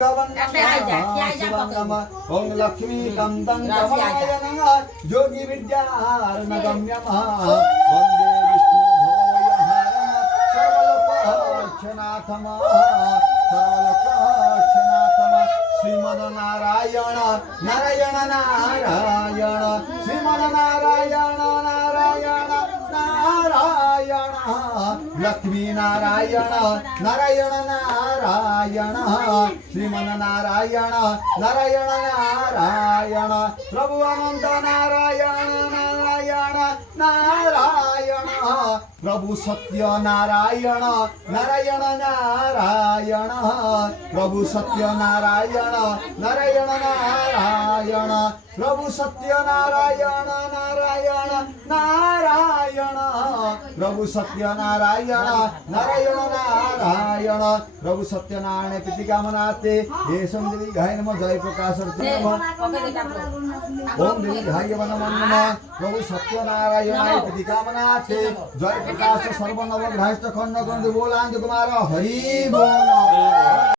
ओम लक्ष्मी कंदं कमलाय नमः योगी विद्यार्णगम्यमः वंदे विष्णु भवयहारम सर्वलोकनाथमः श्रीमद नारायण नारायण नारायण श्रीमद नारायण नारायण नारायण लक्ष्मी नारायण नारायण नारायण श्रीमन नारायण नारायण नारायण प्रभु अनंत नारायण नारायण नारायण प्रभु सत्य नारायण नारायण नारायण प्रभु सत्य नारायण नारायण नारायण प्रभु सत्य नारायण नारायण नारायण प्रभु सत्य नारायण नारायण नारायण प्रभु सत्यनारायण प्रीति कामनाते हे देवी घाय नमः जय प्रकाश ओम देवी घाय नमः प्रभु सत्यनारायण प्रीति कामनाते जय प्रकाश सर्व नवग्रह खंड खंड बोलांग कुमार हरि बोल।